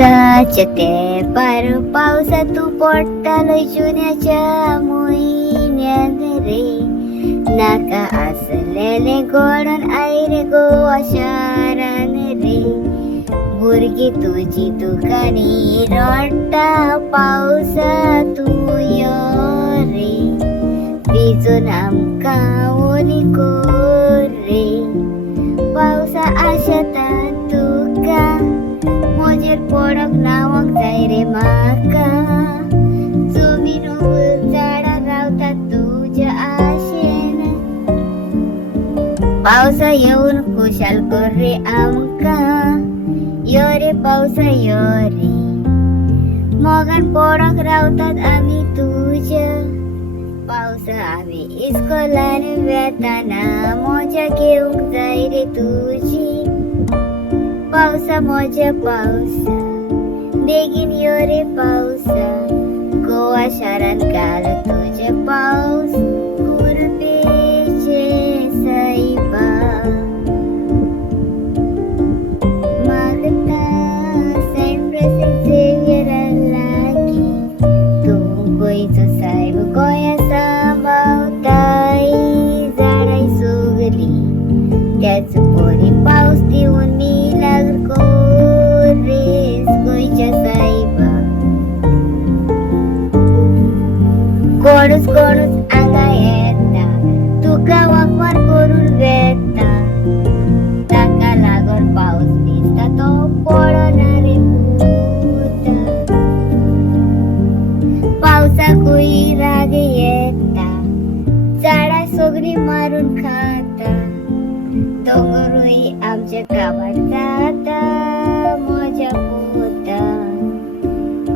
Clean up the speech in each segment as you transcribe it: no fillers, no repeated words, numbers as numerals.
पावसाच्या ते पार पावसा तू पडटालो जुन्याच्या मोहिन्यात रे. नाका आसलेले गोडन आयरे गोवा शारान रे. भुरगी तुजी दुकानी रडटा पावसा तू यो रे. भिजून आमकां ओली कोर रे. पावसा आशेता तुका मोजेर पडोंक नावंक जाय रे म्हाका. जमीन झाडां रावता तुज्या आशेन. पावसा येवन खुशाल कर रे आमकां. यो रे पावसा यो रे. मोगान पडोंक रावतात आमी तुज्या. पावसा आमी इस्कोलान वेताना मजा घेवंक जाय रे तुजी. पावसा मजा पावसा बेगीन यो रे पावसा. गोवा शारान घाल तुजे पावस कुरपेचे सायबा. मागता सेंट फ्रांसिस झेवियरा लागी. तूं गोंयचो सायब गोंया सांबाळताय. झाडांय सोगली त्याच बरी पावस दिवन मिलाग्र कोर रे गोंयच्या सायबा. कोणूच कोणूच आंगा येता तुका वापर करून वेता. ताका लागून पावस भिजता तो पडना रे पुता. पावसाकूय राग येता झाडां सगळीं मारून खाता. दोंगरूय आमच्या काबार जाता मजा पोता.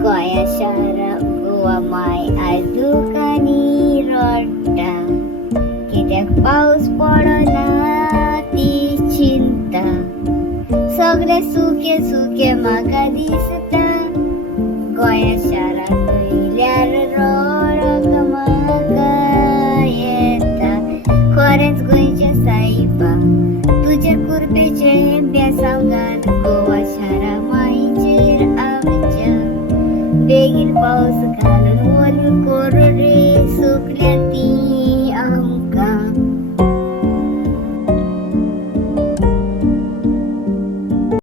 गोंया शारा गोवा माय आयज दुकानी रडटा. कित्याक पावस पडना ती चिंता. सगळे सुके सुके म्हाका दिसता. गोंया शाराक वयल्यार रडोंक म्हाका येता. खरेंच गोंयच्या सायबा तुजेर कुरपेचे बेसांव घाल गोवा शारा मायचेर आमच्या. बेगीन पावस घालून ओलून करून